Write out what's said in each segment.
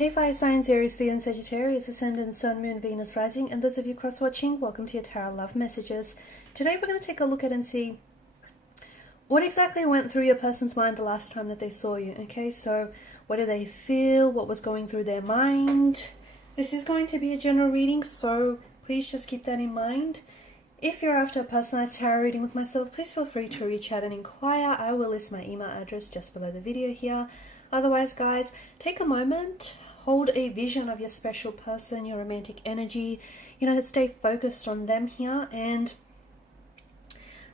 Hey fire signs, Aries, Leo and Sagittarius, Ascendant, Sun, Moon, Venus, Rising, and those of you cross-watching, welcome to your Tarot Love Messages. Today we're going to take a look at and see what exactly went through your person's mind the last time that they saw you, okay? So what did they feel? What was going through their mind? This is going to be a general reading, so please just keep that in mind. If you're after a personalized tarot reading with myself, please feel free to reach out and inquire. I will list my email address just below the video here. Otherwise, guys, take a moment, hold a vision of your special person, your romantic energy, stay focused on them here, and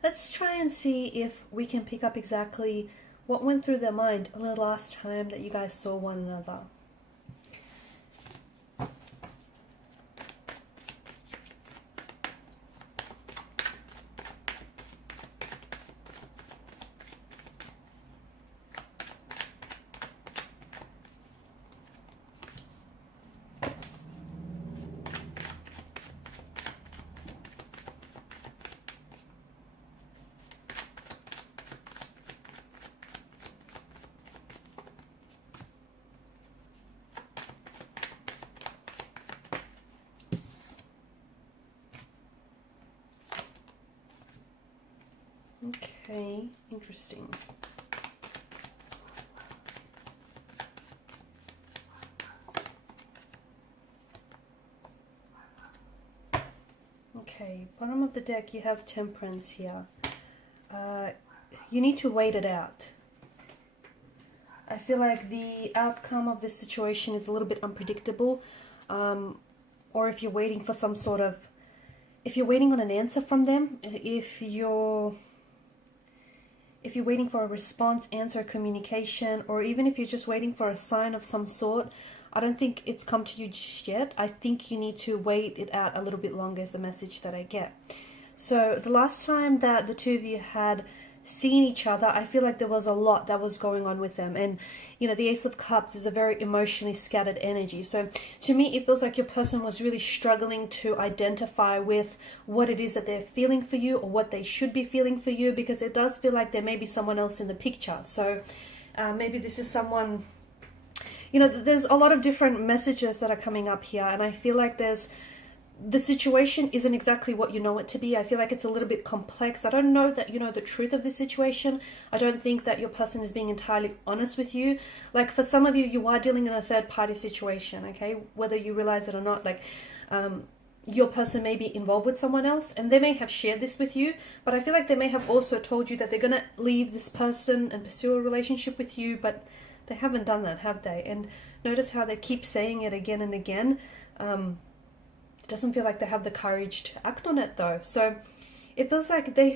let's try and see if we can pick up exactly what went through their mind the last time that you guys saw one another. Okay, interesting. Okay, bottom of the deck you have Temperance here. You need to wait it out. I feel like the outcome of this situation is a little bit unpredictable, or if you're waiting for some sort of, if you're waiting on an answer from them, if you're waiting for a response, answer, communication, or even if you're just waiting for a sign of some sort, I don't think it's come to you just yet. I think you need to wait it out a little bit longer is the message that I get. So the last time that the two of you had seen each other, I feel like there was a lot that was going on with them. And, the Ace of Cups is a very emotionally scattered energy. So to me, it feels like your person was really struggling to identify with what it is that they're feeling for you or what they should be feeling for you, because it does feel like there may be someone else in the picture. So maybe this is someone, there's a lot of different messages that are coming up here. And I feel like the situation isn't exactly what you know it to be. I feel like it's a little bit complex. I don't know that you know the truth of this situation. I don't think that your person is being entirely honest with you. Like for some of you, you are dealing in a third party situation, okay? Whether you realize it or not, your person may be involved with someone else and they may have shared this with you, but I feel like they may have also told you that they're going to leave this person and pursue a relationship with you, but they haven't done that, have they? And notice how they keep saying it again and again. It doesn't feel like they have the courage to act on it though. So it feels like they're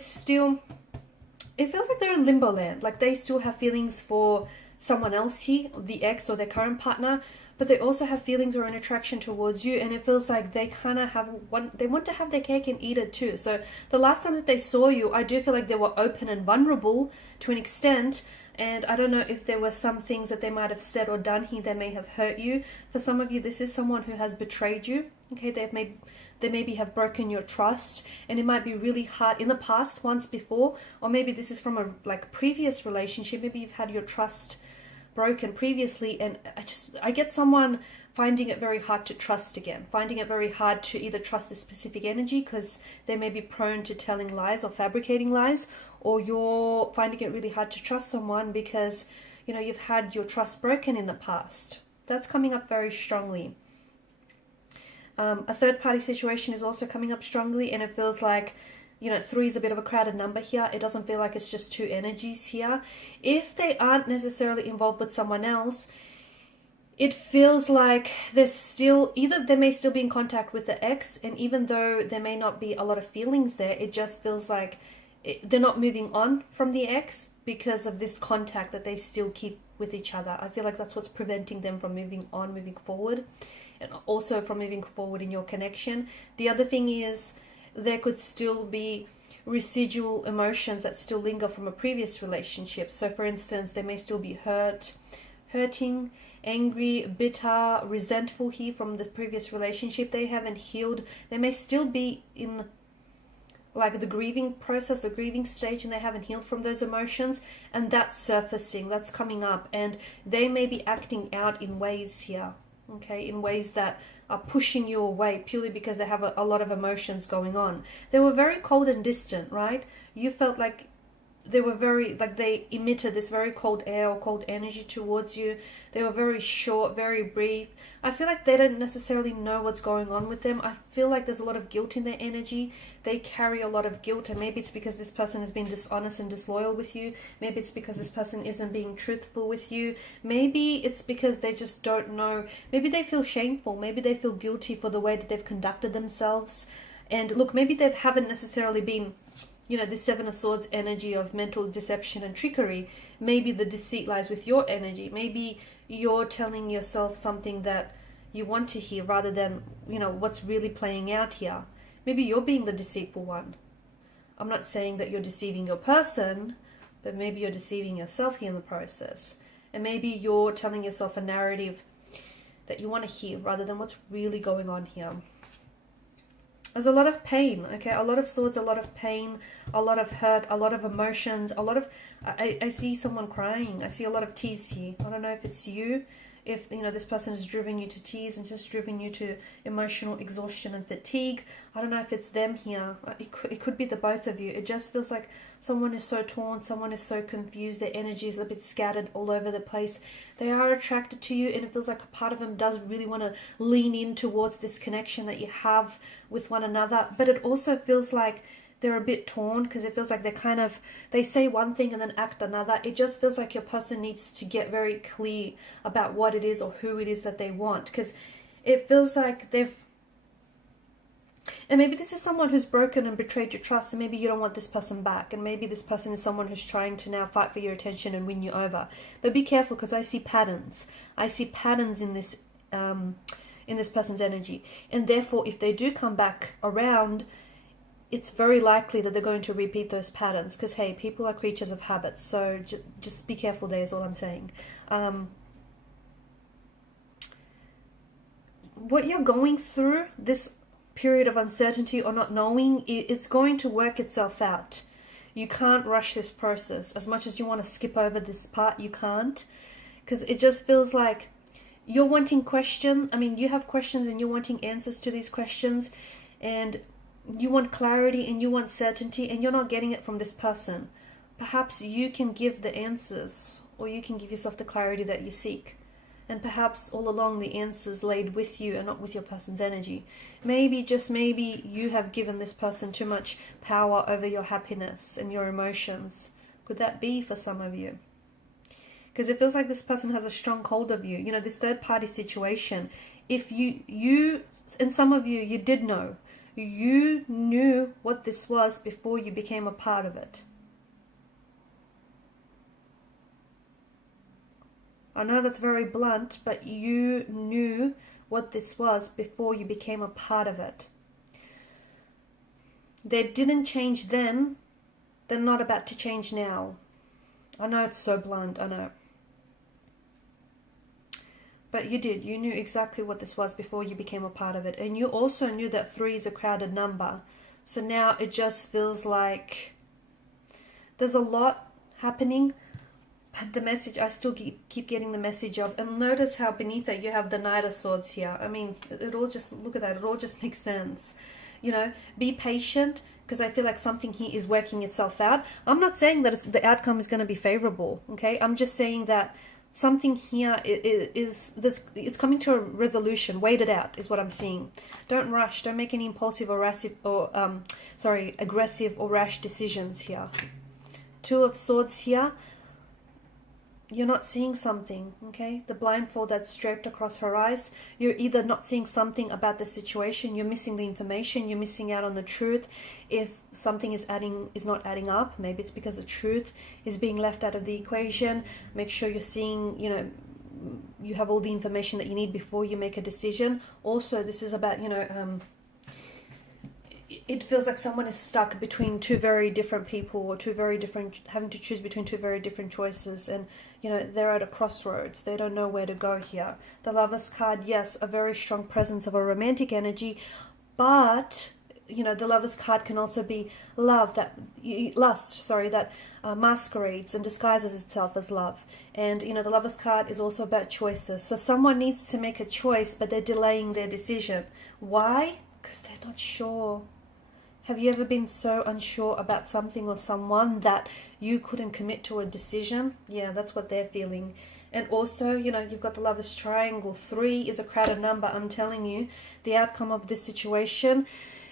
in limbo land. Like they still have feelings for someone else here, the ex or their current partner, but they also have feelings or an attraction towards you. And it feels like they kind of they want to have their cake and eat it too. So the last time that they saw you, I do feel like they were open and vulnerable to an extent. And I don't know if there were some things that they might have said or done here that may have hurt you. For some of you, this is someone who has betrayed you. Okay, they maybe have broken your trust, and it might be really hard in the past, once before, or maybe this is from a previous relationship. Maybe you've had your trust broken previously, and I get someone finding it very hard to trust again, finding it very hard to either trust the specific energy because they may be prone to telling lies or fabricating lies, or you're finding it really hard to trust someone because you've had your trust broken in the past. That's coming up very strongly. A third party situation is also coming up strongly, and it feels like 3 is a bit of a crowded number here. It doesn't feel like it's just two energies here. If they aren't necessarily involved with someone else, it feels like there's still, either they may still be in contact with the ex, and even though there may not be a lot of feelings there, it just feels like they're not moving on from the ex because of this contact that they still keep with each other. I feel like that's what's preventing them from moving on, moving forward, and also from moving forward in your connection. The other thing is there could still be residual emotions that still linger from a previous relationship. So for instance, they may still be hurting, angry, bitter, resentful here from the previous relationship. They haven't healed. They may still be in the grieving process, the grieving stage, and they haven't healed from those emotions, and that's surfacing, that's coming up, and they may be acting out in ways here. okay, in ways that are pushing you away purely because they have a lot of emotions going on. They were very cold and distant, right? You felt like they were very, like they emitted this very cold air or cold energy towards you. They were very short, very brief. I feel like they don't necessarily know what's going on with them. I feel like there's a lot of guilt in their energy. They carry a lot of guilt, and maybe it's because this person has been dishonest and disloyal with you. Maybe it's because this person isn't being truthful with you. Maybe it's because they just don't know. Maybe they feel shameful. Maybe they feel guilty for the way that they've conducted themselves. And look, maybe they haven't necessarily been, you know, the Seven of Swords energy of mental deception and trickery. Maybe the deceit lies with your energy. Maybe you're telling yourself something that you want to hear rather than, you know, what's really playing out here. Maybe you're being the deceitful one. I'm not saying that you're deceiving your person, but maybe you're deceiving yourself here in the process. And maybe you're telling yourself a narrative that you want to hear rather than what's really going on here. There's a lot of pain, okay? A lot of swords, a lot of pain, a lot of hurt, a lot of emotions, a lot of... I see someone crying. I see a lot of tears here. I don't know if it's you, if, you know, this person has driven you to tears and just driven you to emotional exhaustion and fatigue. I don't know if it's them here. It could be the both of you. It just feels like someone is so torn, someone is so confused, their energy is a bit scattered all over the place. They are attracted to you, and it feels like a part of them does really want to lean in towards this connection that you have with one another. But it also feels like they're a bit torn, because it feels like they say one thing and then act another. It just feels like your person needs to get very clear about what it is or who it is that they want, because it feels like they've... And maybe this is someone who's broken and betrayed your trust, and maybe you don't want this person back, and maybe this person is someone who's trying to now fight for your attention and win you over. But be careful, because I see patterns. I see patterns in this person's energy, and therefore if they do come back around, it's very likely that they're going to repeat those patterns, because hey, people are creatures of habits. So just be careful there is all I'm saying. What you're going through, this period of uncertainty or not knowing, it's going to work itself out. You can't rush this process. As much as you want to skip over this part, you can't, because it just feels like you're wanting you have questions and you're wanting answers to these questions, and you want clarity and you want certainty, and you're not getting it from this person. Perhaps you can give the answers, or you can give yourself the clarity that you seek. And perhaps all along the answers laid with you and not with your person's energy. Maybe, just maybe, you have given this person too much power over your happiness and your emotions. Could that be for some of you? Because it feels like this person has a strong hold of you. You know, this third party situation. If you and some of you did know. You knew what this was before you became a part of it. I know that's very blunt, but you knew what this was before you became a part of it. They didn't change then. They're not about to change now. I know it's so blunt, I know. But you did. You knew exactly what this was before you became a part of it. And you also knew that 3 is a crowded number. So now it just feels like there's a lot happening. But the message, I still keep getting the message of, and notice how beneath it you have the Knight of Swords here. I mean, it all just, look at that, it all just makes sense. You know, be patient, because I feel like something here is working itself out. I'm not saying that the outcome is going to be favorable, okay? I'm just saying that something here it's coming to a resolution. Wait it out is what I'm seeing. Don't rush. Don't make any impulsive or aggressive or rash decisions here. 2 of Swords here. You're not seeing something, okay? The blindfold that's draped across her eyes. You're either not seeing something about the situation, you're missing the information, you're missing out on the truth. If something is not adding up, maybe it's because the truth is being left out of the equation. Make sure you're seeing, you know, you have all the information that you need before you make a decision. Also, this is about, you know, it feels like someone is stuck between 2 very different people, or having to choose between 2 very different choices, and you know, they're at a crossroads. They don't know where to go here. The Lover's card, yes, a very strong presence of a romantic energy, but you know, the Lovers card can also be love, lust, that masquerades and disguises itself as love. And, you know, the Lovers card is also about choices. So someone needs to make a choice, but they're delaying their decision. Why? Because they're not sure. Have you ever been so unsure about something or someone that you couldn't commit to a decision? Yeah, that's what they're feeling. And also, you know, you've got the Lovers triangle. 3 is a crowded number. I'm telling you, the outcome of this situation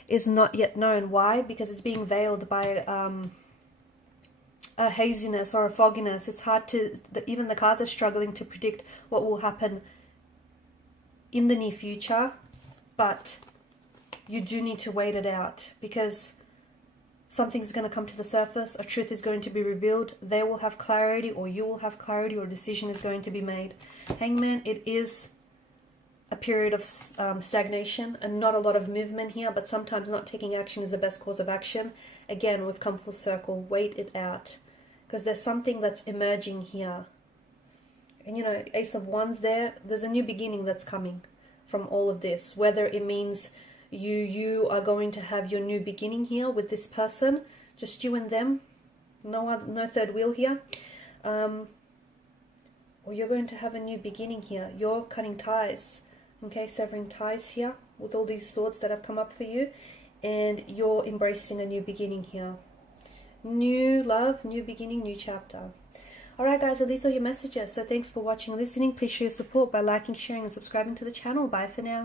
is not yet known. Why? Because it's being veiled by a haziness or a fogginess. It's hard to, even the cards are struggling to predict what will happen in the near future. But you do need to wait it out, because something's going to come to the surface, a truth is going to be revealed, they will have clarity, or you will have clarity, or a decision is going to be made. Hangman, it is a period of stagnation and not a lot of movement here, but sometimes not taking action is the best course of action. Again, we've come full circle. Wait it out, because there's something that's emerging here. And, you know, Ace of Wands there's a new beginning that's coming from all of this, whether it means you are going to have your new beginning here with this person, just you and them, no third wheel here, or you're going to have a new beginning here. You're cutting ties, okay, severing ties here with all these swords that have come up for you, and you're embracing a new beginning here. New love, new beginning, new chapter. Alright guys, so these are your messages. So thanks for watching and listening. Please show your support by liking, sharing and subscribing to the channel. Bye for now.